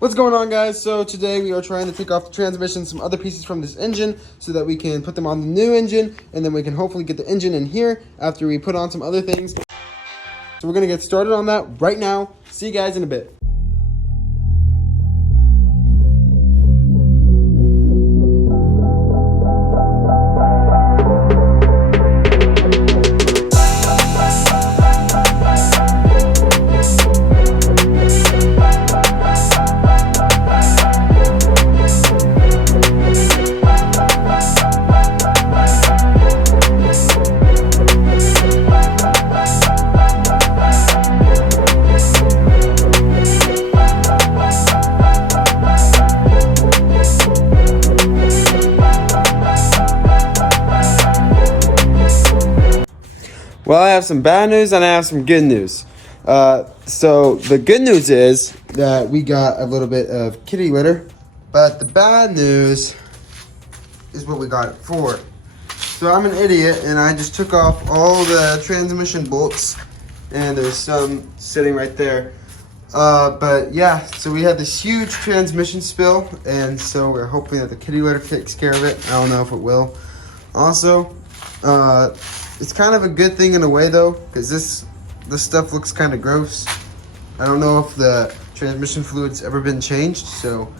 What's going on, guys? So today we are trying to take off the transmission, some other pieces from this engine so that we can put them on the new engine, and then we can hopefully get the engine in here after we put on some other things. So we're going to get started on that right now. See you guys in a bit. Well, I have some bad news and I have some good news. So the good news is that we got a little bit of kitty litter, but the bad news is what we got it for. So I'm an idiot and I just took off all the transmission bolts, and there's some sitting right there. But yeah, so we had this huge transmission spill, and so we're hoping that the kitty litter takes care of it. I don't know if it will. Also, it's kind of a good thing in a way though, because this stuff looks kind of gross. I don't know if the transmission fluid's ever been changed, so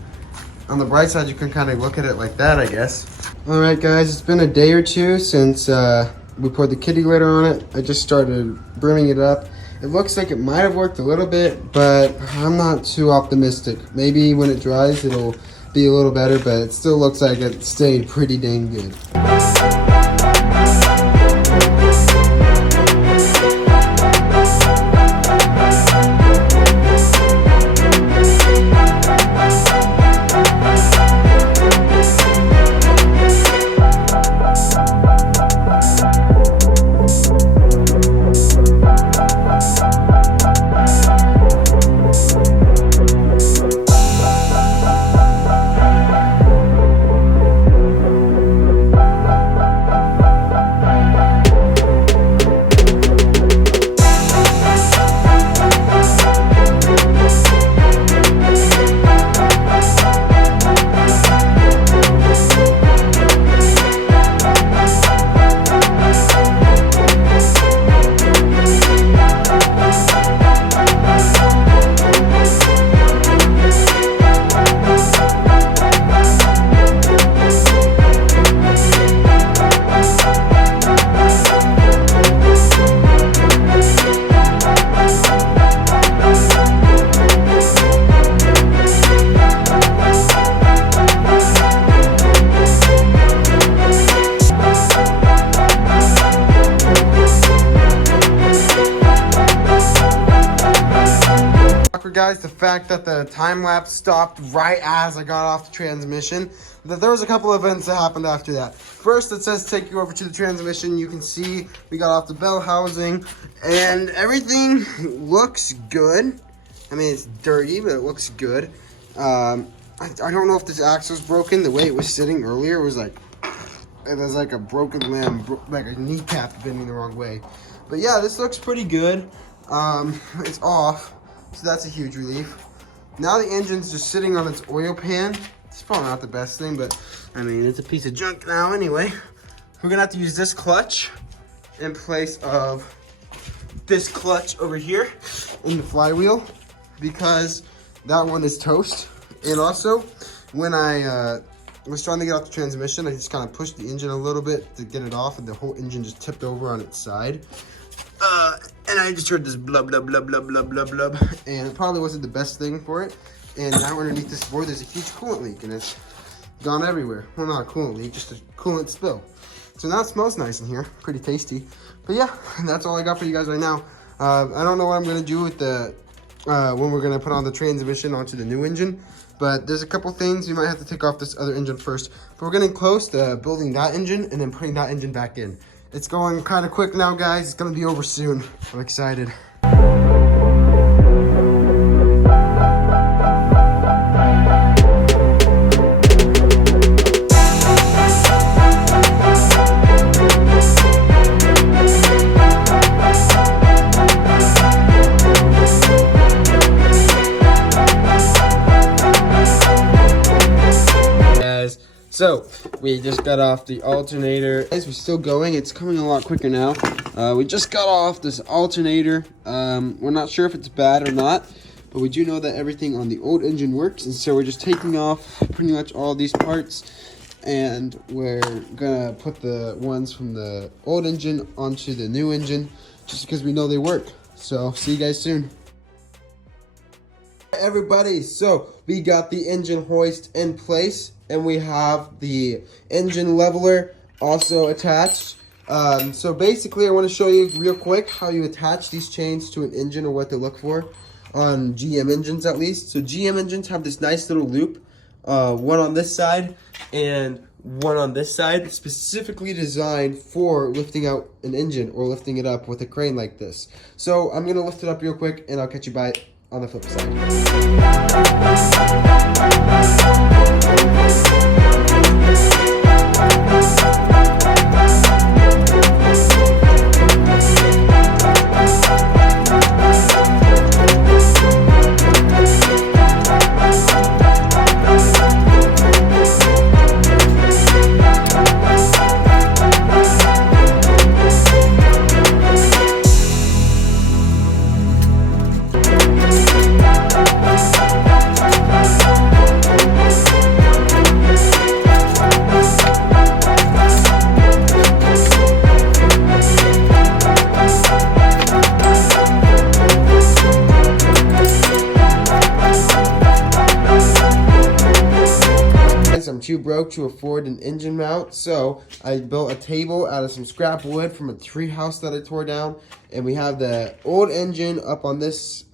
on the bright side you can kind of look at it like that, I guess. Alright guys, it's been a day or two since we poured the kitty litter on it. I just started brimming it up. It looks like it might have worked a little bit, but I'm not too optimistic. Maybe when it dries it'll be a little better, but it still looks like it stayed pretty dang good. Guys, the fact that the time lapse stopped right as I got off the transmission. There was a couple of events that happened after that. First, it says take you over to the transmission. You can see we got off the bell housing and everything looks good. I mean, it's dirty, but it looks good. I don't know if this axle's broken. The way it was sitting earlier was like it was like a broken limb, like a kneecap bending the wrong way. But yeah, this looks pretty good. It's off. So that's a huge relief. Now the engine's just sitting on its oil pan. It's probably not the best thing, but I mean, it's a piece of junk now anyway. We're gonna have to use this clutch in place of this clutch over here in the flywheel, because that one is toast. And also, when I was trying to get off the transmission, I just kind of pushed the engine a little bit to get it off, and the whole engine just tipped over on its side. And I just heard this blub, blub, blub, blub, blub, blub, blub, and it probably wasn't the best thing for it. And now underneath this board, there's a huge coolant leak, and it's gone everywhere. Well, not a coolant leak, just a coolant spill. So now it smells nice in here, pretty tasty. But yeah, that's all I got for you guys right now. I don't know what I'm gonna do with the when we're gonna put on the transmission onto the new engine, but there's a couple things. We might have to take off this other engine first. But we're getting close to building that engine and then putting that engine back in. It's going kind of quick now, guys. It's gonna be over soon. I'm excited. So we just got off the alternator. Guys, we're still going. It's coming a lot quicker now. We just got off this alternator. We're not sure if it's bad or not, but we do know that everything on the old engine works, and so we're just taking off pretty much all these parts, and we're gonna put the ones from the old engine onto the new engine just because we know they work. So see you guys soon. Everybody, so we got the engine hoist in place, and we have the engine leveler also attached. So basically I want to show you real quick how you attach these chains to an engine, or what to look for on GM engines at least. So GM engines have this nice little loop, one on this side and one on this side, specifically designed for lifting out an engine or lifting it up with a crane like this. So I'm gonna lift it up real quick and I'll catch you by it on the flip side. I'm too broke to afford an engine mount, so I built a table out of some scrap wood from a tree house that I tore down, and we have the old engine up on this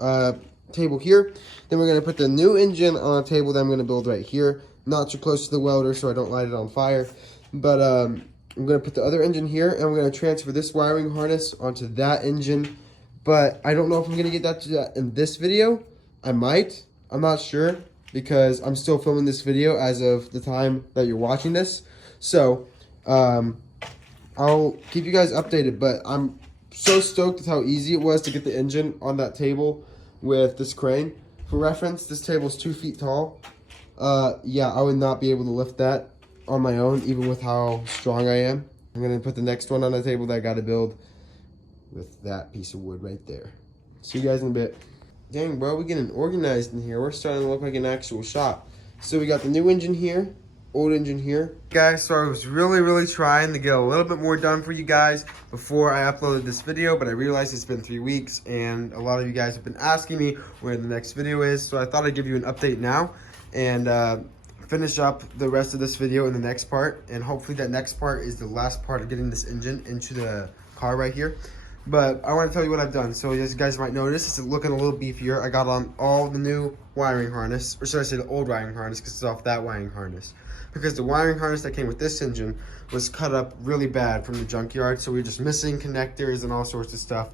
table here. Then we're going to put the new engine on a table that I'm going to build right here, not too close to the welder so I don't light it on fire. But I'm going to put the other engine here, and we're going to transfer this wiring harness onto that engine. But I don't know if I'm going to get that to that in this video. I might. I'm not sure, because I'm still filming this video as of the time that you're watching this. So I'll keep you guys updated, but I'm so stoked with how easy it was to get the engine on that table with this crane. For reference, this table is 2 feet tall. Yeah, I would not be able to lift that on my own, even with how strong I am. I'm gonna put the next one on the table that I gotta build with that piece of wood right there. See you guys in a bit. Dang, bro, we're getting organized in here. We're starting to look like an actual shop. So we got the new engine here, old engine here. Guys, so I was really trying to get a little bit more done for you guys before I uploaded this video, but I realized it's been 3 weeks, and a lot of you guys have been asking me where the next video is. So I thought I'd give you an update now and finish up the rest of this video in the next part. And hopefully that next part is the last part of getting this engine into the car right here. But I want to tell you what I've done. So as you guys might notice, it's looking a little beefier. I got on all the new wiring harness, or should I say the old wiring harness, because it's off that wiring harness. Because the wiring harness that came with this engine was cut up really bad from the junkyard, so we were just missing connectors and all sorts of stuff.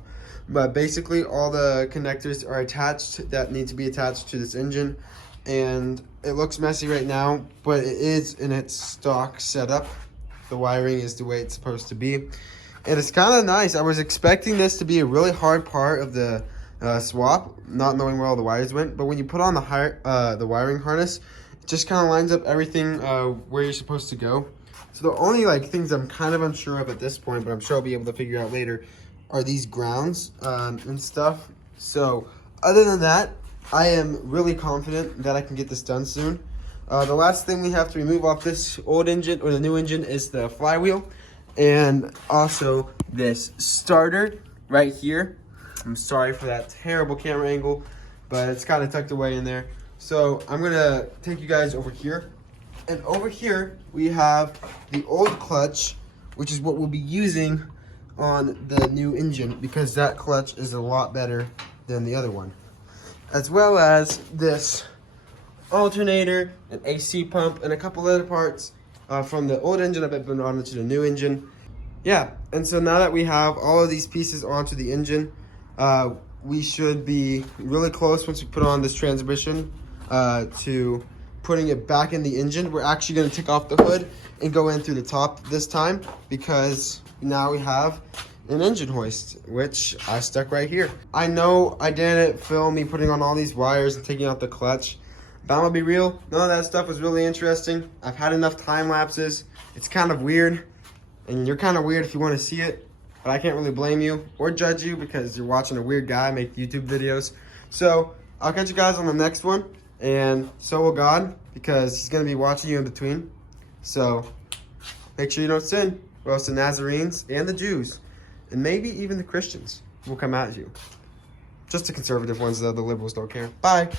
But basically all the connectors are attached that need to be attached to this engine, and it looks messy right now, but it is in its stock setup. The wiring is the way it's supposed to be. And it's kind of nice. I was expecting this to be a really hard part of the swap, not knowing where all the wires went. But when you put on the wiring harness, it just kind of lines up everything where you're supposed to go. So the only things I'm kind of unsure of at this point, but I'm sure I'll be able to figure out later, are these grounds and stuff. So other than that, I am really confident that I can get this done soon. The last thing we have to remove off this old engine, or the new engine, is the flywheel. And also this starter right here. I'm sorry for that terrible camera angle, but it's kind of tucked away in there. So I'm gonna take you guys over here. And over here we have the old clutch, which is what we'll be using on the new engine, because that clutch is a lot better than the other one. As well as this alternator, an AC pump, and a couple other parts from the old engine I've been on to the new engine. Yeah, and so now that we have all of these pieces onto the engine, we should be really close once we put on this transmission to putting it back in the engine. We're actually going to take off the hood and go in through the top this time, because now we have an engine hoist, which I stuck right here. I know I didn't film me putting on all these wires and taking out the clutch, But I'm gonna be real, none of that stuff was really interesting. I've had enough time lapses. It's kind of weird, and you're kind of weird if you want to see it, but I can't really blame you or judge you because you're watching a weird guy make YouTube videos. So I'll catch you guys on the next one, and so will God, because he's gonna be watching you in between. So make sure you don't sin, or else the Nazarenes and the Jews, and maybe even the Christians will come at you. Just the conservative ones, though. The liberals don't care. Bye.